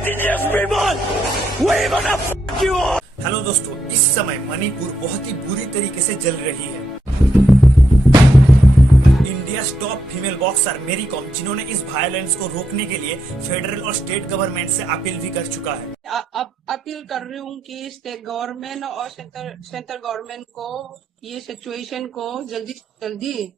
indigenous people, we gonna fuck you all. Hello दोस्तों, इस समय मणिपुर बहुत ही बुरी तरीके से जल रही है। इंडिया टॉप फीमेल बॉक्सर मेरी कॉम, जिन्होंने इस वायलेंस को रोकने के लिए फेडरल और स्टेट गवर्नमेंट से अपील भी कर चुका है। अपील कर रही हूँ कि स्टेट गवर्नमेंट और सेंट्रल गवर्नमेंट को ये सिचुएशन को जल्दी से जल्दी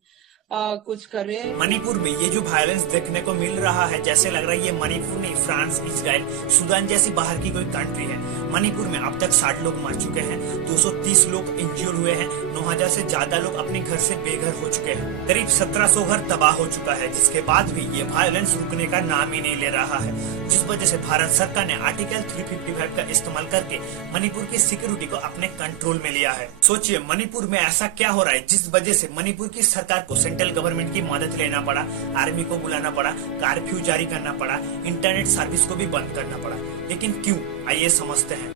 कुछ करे। मणिपुर में ये जो वायलेंस देखने को मिल रहा है, जैसे लग रहा है ये मणिपुर नहीं, फ्रांस, इजराइल, सूडान जैसी बाहर की कोई कंट्री है। मणिपुर में अब तक 60 लोग मर चुके हैं, 230 लोग इंज्योर हुए हैं, 9000 से ज्यादा लोग अपने घर से बेघर हो चुके हैं, करीब 1700 घर तबाह हो चुका है। जिसके बाद भी ये वायलेंस रुकने का नाम ही नहीं ले रहा है, जिस वजह से भारत सरकार ने आर्टिकल 355 का इस्तेमाल करके मणिपुर की सिक्योरिटी को अपने कंट्रोल में लिया है। सोचिए मणिपुर में ऐसा क्या हो रहा है जिस वजह से मणिपुर की सरकार को सेंट्रल गवर्नमेंट की मदद लेना पड़ा, आर्मी को बुलाना पड़ा, कर्फ्यू जारी करना पड़ा, इंटरनेट सर्विस को भी बंद करना पड़ा। लेकिन क्यों, आइए समझते हैं।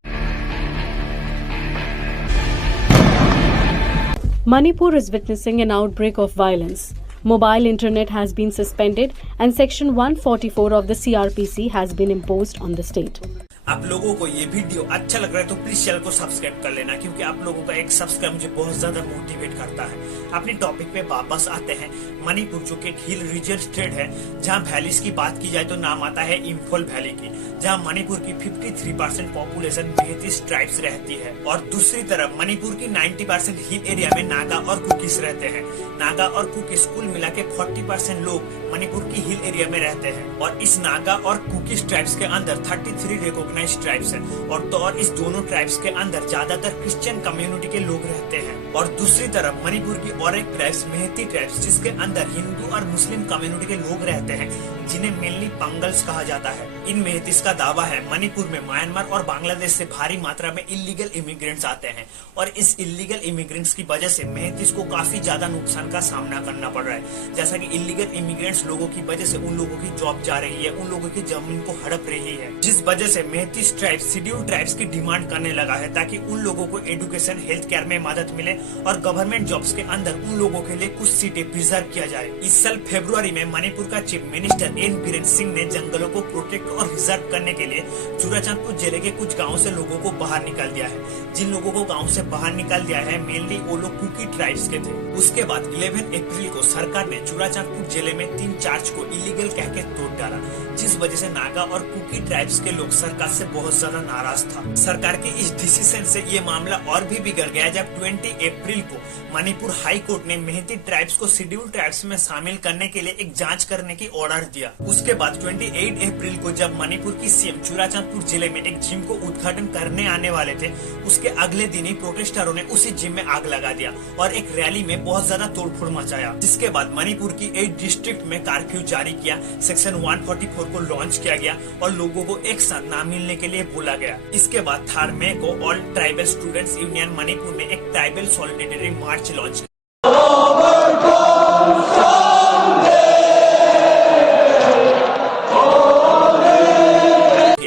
Manipur is witnessing an outbreak of violence. Mobile internet has been suspended and Section 144 of the CRPC has been imposed on the state. आप लोगों को ये वीडियो अच्छा लग रहा है तो प्लीज चैनल को सब्सक्राइब कर लेना, क्योंकि आप लोगों का एक सब्सक्राइब मुझे बहुत ज्यादा मोटिवेट करता है। अपने टॉपिक पे वापस आते हैं। मणिपुर जो कि हिल रीजन स्टेट है, जहां वैलीज की बात की जाए तो नाम आता है इम्फॉल वैली की, जहां मणिपुर की 53% पॉपुलेशन मेहतीस ट्राइब्स रहती है, और दूसरी तरफ मणिपुर की 90% हिल एरिया में नागा और कुकीज रहते हैं। नागा और कुकीज कुल मिला के 40% लोग मणिपुर की हिल एरिया में रहते हैं, और इस नागा और कुकीज ट्राइब्स के अंदर 33 रिकॉग्नाइज्ड ट्राइब्स हैं, और इस दोनों ट्राइब्स के अंदर ज्यादातर क्रिश्चियन कम्युनिटी के लोग रहते हैं। और दूसरी तरफ मणिपुर की और एक ट्राइब्स मेहती ट्राइब्स, जिसके अंदर हिंदू और मुस्लिम कम्युनिटी के लोग रहते हैं, जिन्हें मेनली पंगल्स कहा जाता है। इन मेहतीस का दावा है मणिपुर में म्यांमार और बांग्लादेश से भारी मात्रा में इलीगल इमिग्रेंट्स आते हैं, और इस इलीगल इमिग्रेंट्स की वजह से मेहतीस को काफी ज्यादा नुकसान का सामना करना पड़ रहा है। जैसा कि इलीगल इमिग्रेंट्स लोगों की वजह से उन लोगों की जॉब जा रही है, उन लोगों की जमीन को हड़प रही है, जिस वजह से मेहतीस ट्राइब्स शेड्यूल ट्राइब्स की डिमांड करने लगा है, ताकि उन लोगों को एजुकेशन, हेल्थ केयर में मदद मिले और गवर्नमेंट जॉब्स के अंदर उन लोगों के लिए कुछ सीटें प्रिजर्व किया जाए। इस साल फरवरी में मणिपुर का chief minister N Biren Singh ने जंगलों को प्रोटेक्ट और रिजर्व करने के लिए चुराचांदपुर जिले के कुछ गाँव से लोगों को बाहर निकाल दिया है। जिन लोगों को गाँव से बाहर निकाल दिया है, मेनली वो लोग कुकी ट्राइब्स के थे। उसके बाद 11 अप्रैल को सरकार ने चुराचांदपुर जिले में 3 चार्ज को इलीगल कह के तोड़ डाला, जिस वजह से नागा और कुकी ट्राइब्स के लोग सरकार से बहुत ज्यादा नाराज था। सरकार के इस डिसीजन से ये मामला और भी बिगड़ गया, जब 20 अप्रैल को मणिपुर हाई कोर्ट ने मेहती ट्राइब्स को शेड्यूल ट्राइब्स में शामिल करने के लिए एक जांच करने की ऑर्डर दिया। उसके बाद 28 अप्रैल को जब मणिपुर की सीएम चुराचांदपुर जिले में एक जिम को उद्घाटन करने आने वाले थे, उसके अगले दिन ही प्रोटेस्टरों ने उसी जिम में आग लगा दिया और एक रैली में बहुत ज्यादा तोड़फोड़ मचाया। जिसके बाद मणिपुर की 8 डिस्ट्रिक्ट में कर्फ्यू जारी किया, सेक्शन 144 को लॉन्च किया गया और लोगों को एक साथ ना मिलने के लिए बोला गया। इसके बाद 3 मई को all tribal students union Manipur ने एक ट्राइबल सॉलिडेरिटी मार्च लॉन्च किया।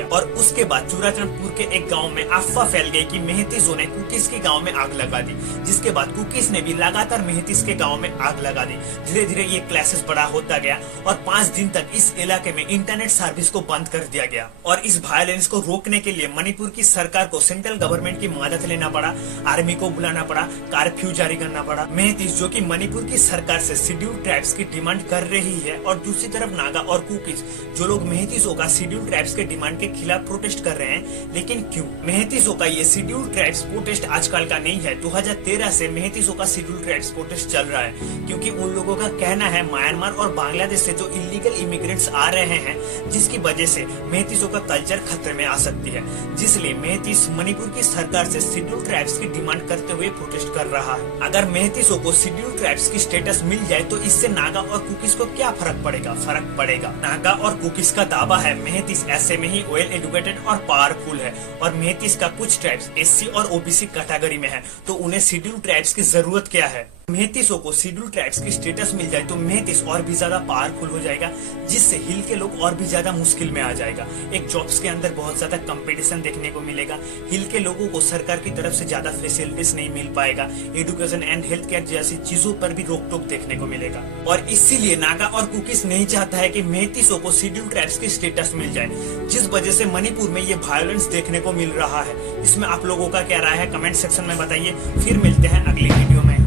और उसके बाद चुराचांदपुर के एक गांव में अफवाह फैल गई कि मेहतीसों ने कुकीज के गांव में आग लगा दी, जिसके बाद कुकीज ने भी लगातार मेहतीस के गांव में आग लगा दी। धीरे धीरे ये क्लैशेस बड़ा होता गया और 5 दिन तक इस इलाके में इंटरनेट सर्विस को बंद कर दिया गया। और इस वायलेंस को रोकने के लिए मणिपुर की सरकार को सेंट्रल गवर्नमेंट की मदद लेना पड़ा, आर्मी को बुलाना पड़ा, कर्फ्यू जारी करना पड़ा। मेहतीस जो कि मणिपुर की सरकार से शेड्यूल ट्राइब्स की डिमांड कर रही है, और दूसरी तरफ नागा और कुकीज जो लोग मेहतीसों का शेड्यूल ट्राइब्स के डिमांड के खिलाफ प्रोटेस्ट कर रहे हैं। लेकिन क्यों? मेहतीसों का ये शेड्यूल ट्राइब्स प्रोटेस्ट आजकल का नहीं है, 2013 से मेहतीसों का शेड्यूल ट्राइब्स प्रोटेस्ट चल रहा है, क्योंकि उन लोगों का कहना है म्यांमार और बांग्लादेश से जो इलीगल इमिग्रेंट्स आ रहे हैं, जिसकी वजह से मेहतीसों का कल्चर खतरे में आ सकती है। जिसलिए मेहतीस मणिपुर की सरकार से शेड्यूल ट्राइब्स की डिमांड करते हुए प्रोटेस्ट कर रहा है। अगर मेहतीसों को शेड्यूल ट्राइब्स की स्टेटस मिल जाए तो इससे नागा और कुकीज को क्या फर्क पड़ेगा? फर्क पड़ेगा। नागा और कुकीज का दावा है मेहतीस ऐसे में ही वेल एजुकेटेड और पावरफुल है, और मेहतीस का कुछ ट्राइब्स एससी और ओबीसी कैटेगरी में है, तो उन्हें शेड्यूल ट्राइब्स की जरूरत क्या है? मेहतीसों को शेड्यूल ट्राइब्स की स्टेटस मिल जाए तो मेहतीस और भी ज्यादा पावरफुल हो जाएगा, जिससे हिल के लोग और भी ज्यादा मुश्किल में आ जाएगा। एक जॉब्स के अंदर बहुत ज्यादा कंपटीशन देखने को मिलेगा। हिल के लोगों को सरकार की तरफ से ज्यादा फैसिलिटीज नहीं मिल पाएगा। एजुकेशन एंड हेल्थ केयर जैसी चीजों पर भी रोक टोक देखने को मिलेगा। और इसीलिए नागा और कुकीज नहीं चाहता है कि मेहतीसों को शेड्यूल ट्राइब्स की स्टेटस मिल जाए, जिस वजह से मणिपुर में ये वायलेंस देखने को मिल रहा है। इसमें आप लोगों का क्या राय है, कमेंट सेक्शन में बताइए। फिर मिलते हैं अगली वीडियो में।